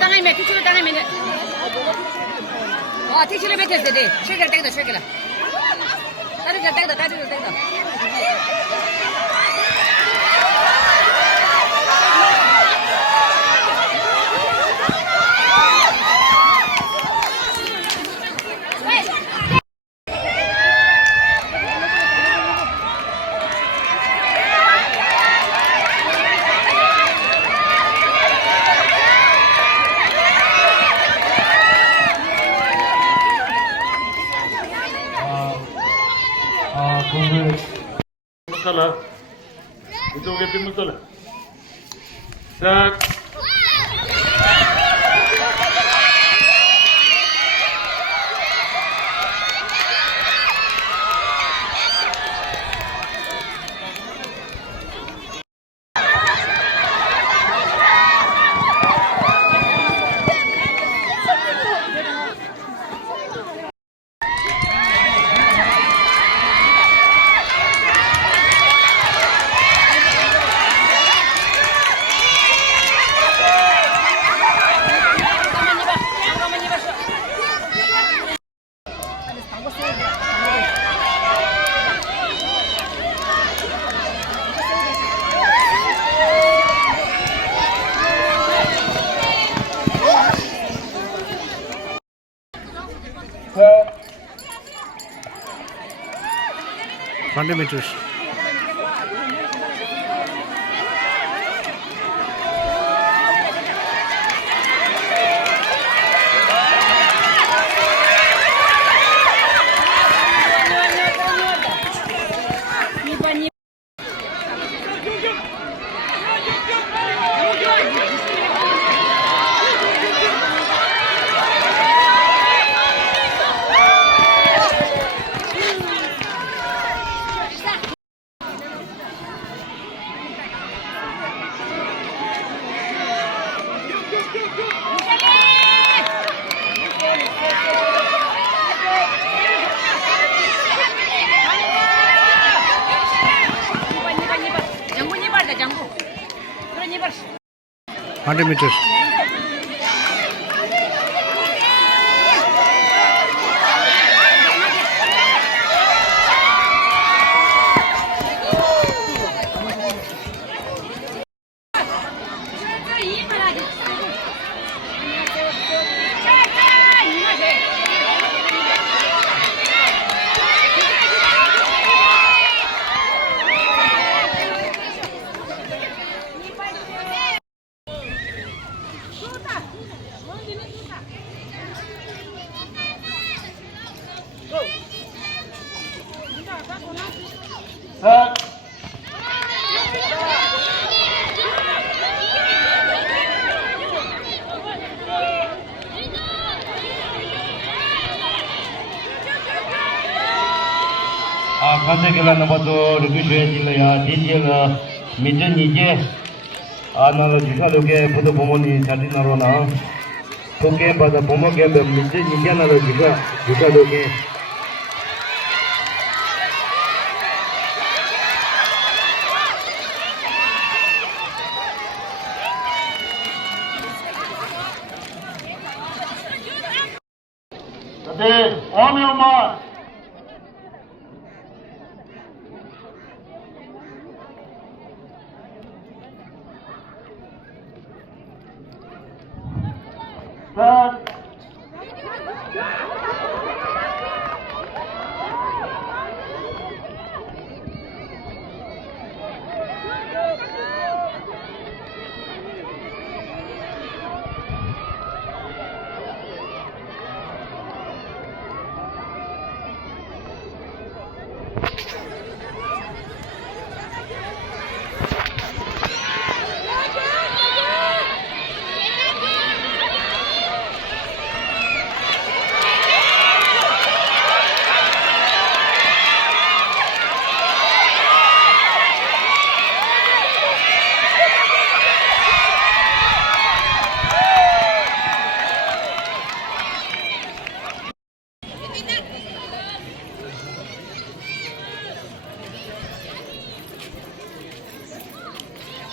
땅에 티치로 땅에 매네. 티치로 뱉었어 돼. 쉐kel 땡다 쉐kel. 다리가 땡다 다리가 땡다. Mustala. Itukit din Mustala. Sak. Fundamentals. 장구. 100 meters. 간세길라 넘어서 루비쉐질러야 진지가 민전이제 아나로 지사로게 보도 보모니 자진나로나 도게 받아 보모게 민전이냐나로 지사로게 네, 어미엄마. 자.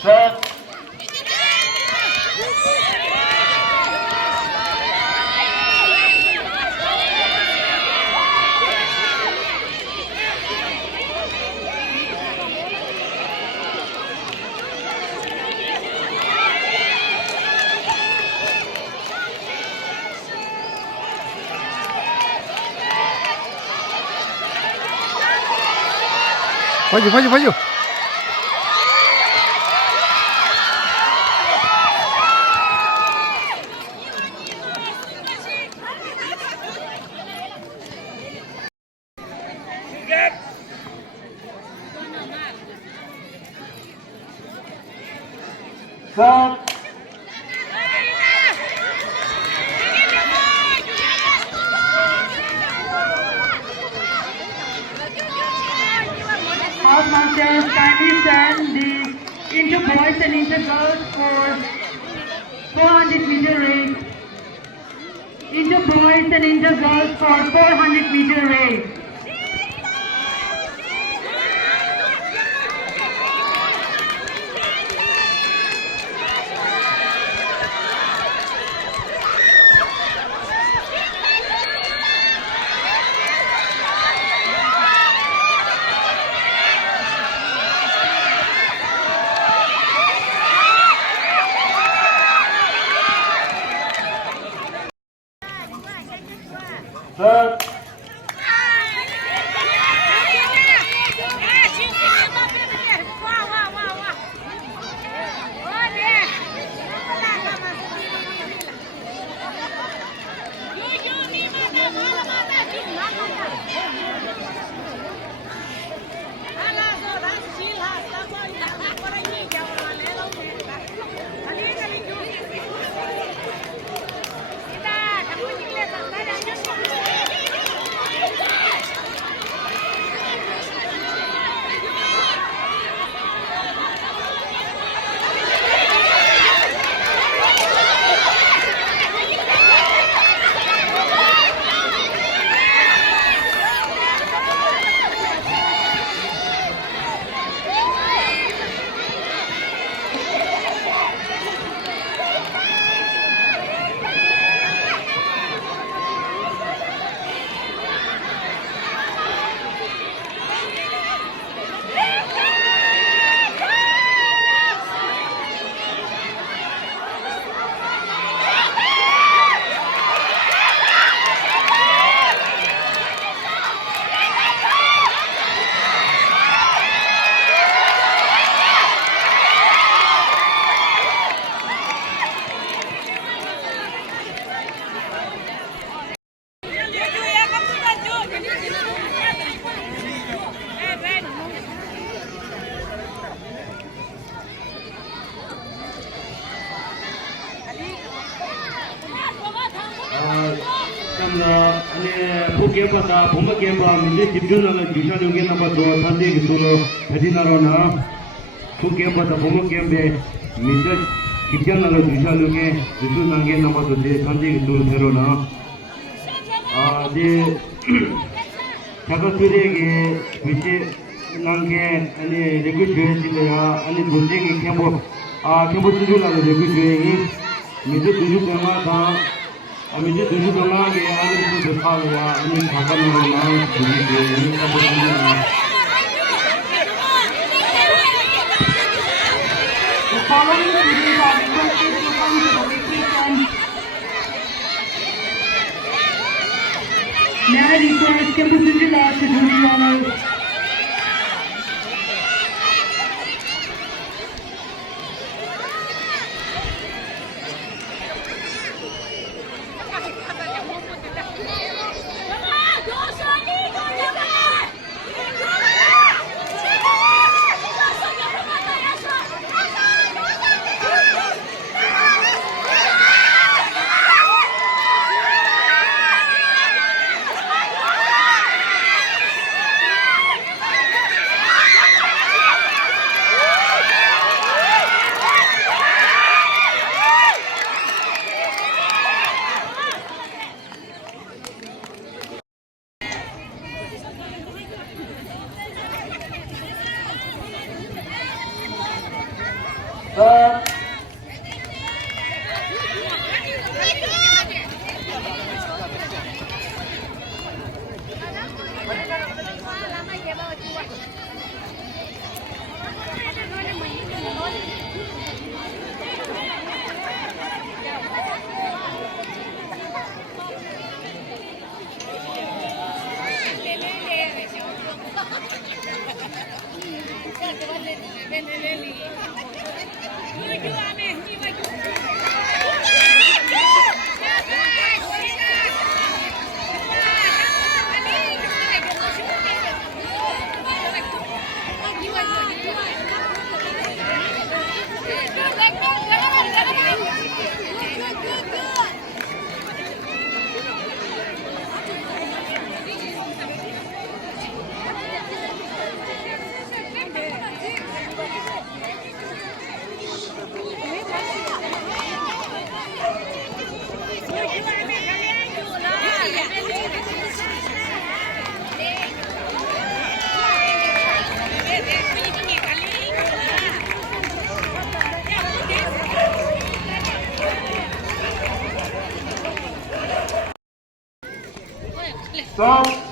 set, Maju. set, House masters kindly stand the inter boys and inter girls for 400-meter race. Inter boys and inter girls for 400-meter race. set, 포개바다 보마개바 민제 집중하는 주샤료게 나바도 산대기 도로 배진하러나 포개바다 보마개베 민제 집중하는 주샤료게 주수난게 나바도 대 산대기 도로 대로나 아제 자가들에게 민제 난게 아니 레고 주에지야 아니 본쟁이 캠보 캠보 수준하는 레고 주행이 민제 주주가마다 Amit दूसरी बना के आगे तो देखा गया अमित खाका में बना दूसरी के अमित का बोलने लगा The following students are requested to come to the victory stand. May I request Kempu Sindila to do the honors? 셋, stop.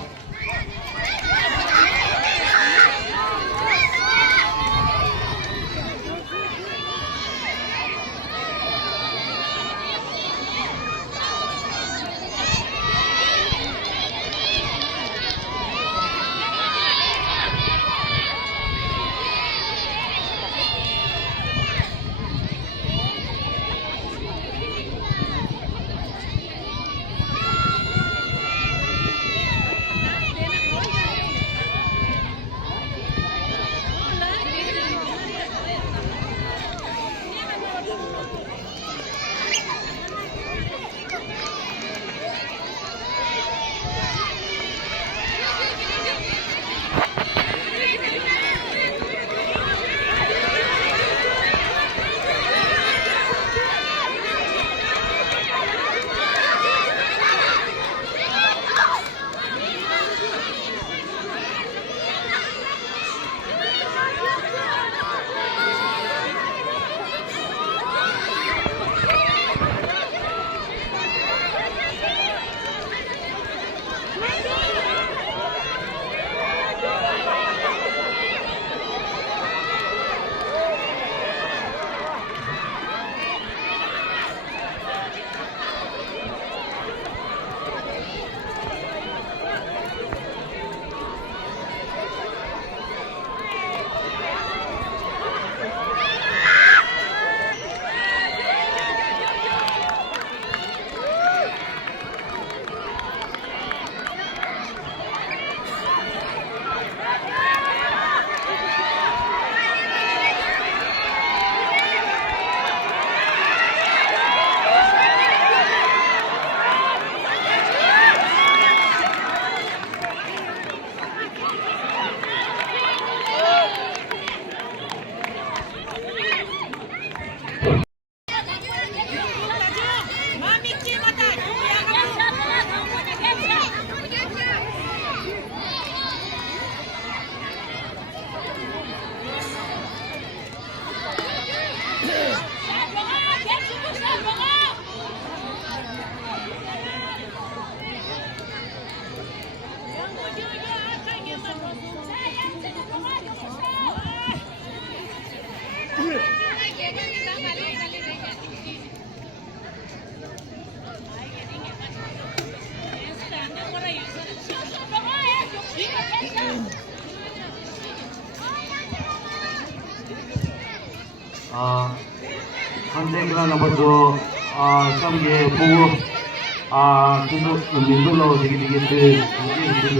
현재 그런 아버지도 samge pugo tuno mindulo digi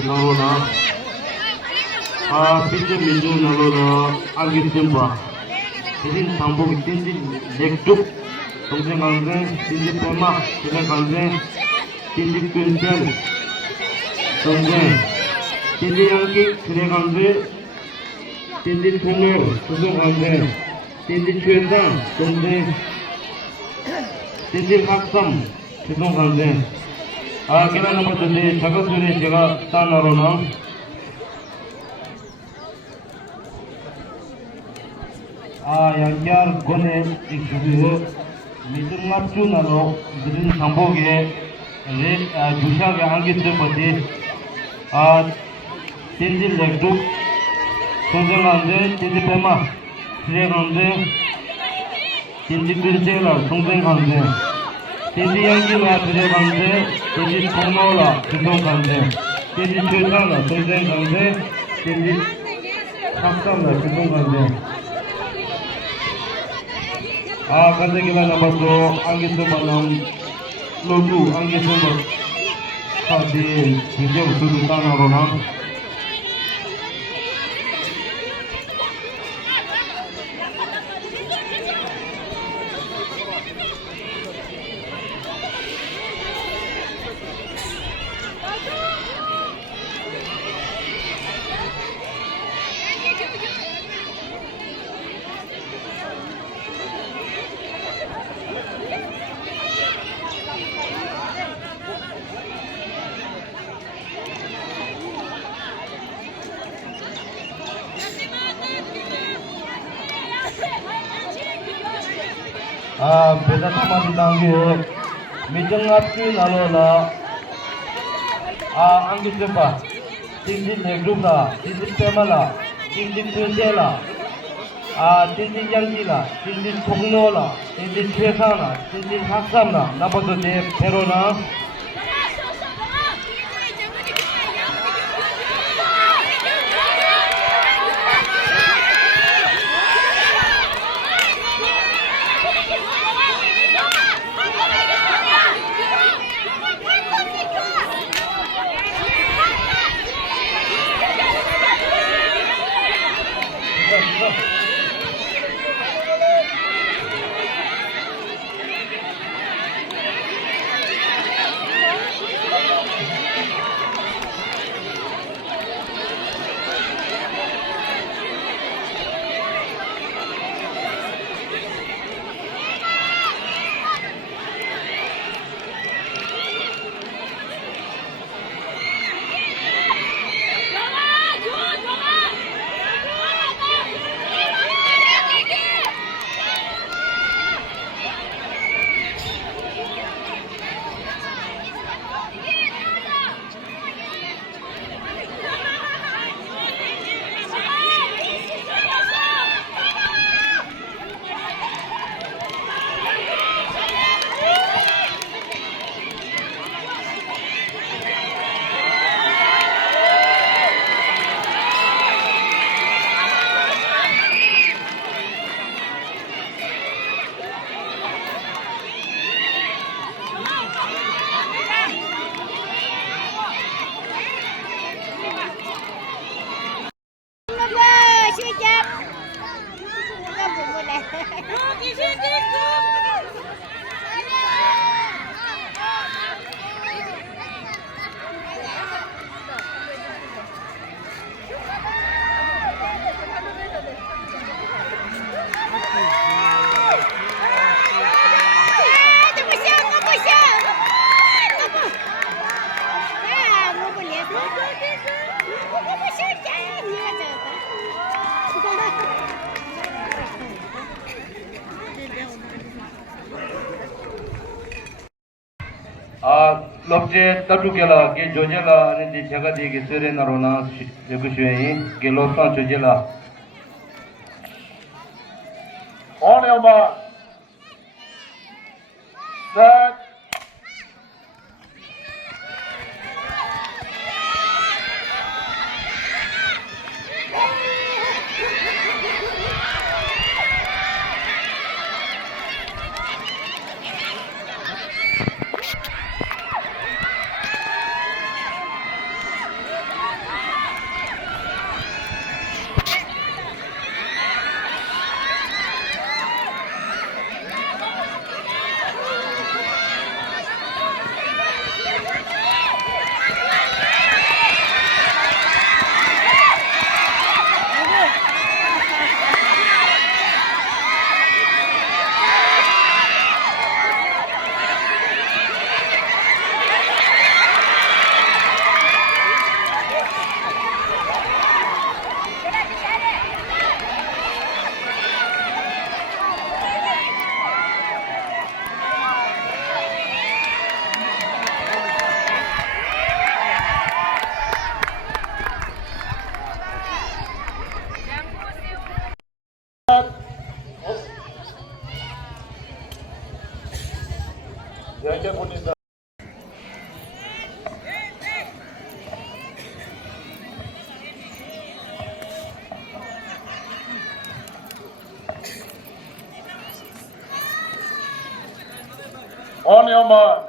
narona pinje mindu narona agi temba idin tambo tinji lektuk tongse kalde tinji pema tinji kalde tinji pintel tongse tinji yanki tinji kalde tinji tungo tuso kalde tinji chueda tongse tinji haksam tuso kalde kira nomor tadi jaga suri jaga tanarona 양기ar gone ikhubu mitung ngapchu nalo drin samboge re dusha ge angit pati tinji lekdu sonjangande tinji pema sregande tinji kirjela sonjangande tinji yangila sregande tinji konola sregande tinji chesala sonjangande tinji saksamla sregande 간대 기간 남았어 안기스 만남 로주 안기스 만 사디 비정 수도 따나로나 beda tamati dangi mijeng apsi nalola anggi sepa tinji negrupa tinji temala tinji kunsela tinji yanggila tinji toknola tinji chesana tinji saksamna napato de perona lobje tabukela ge jojela ne di jaga de ge sere narona yegushui ge lobsa jojela On your mark. Set. 대개군입니다. On your mark.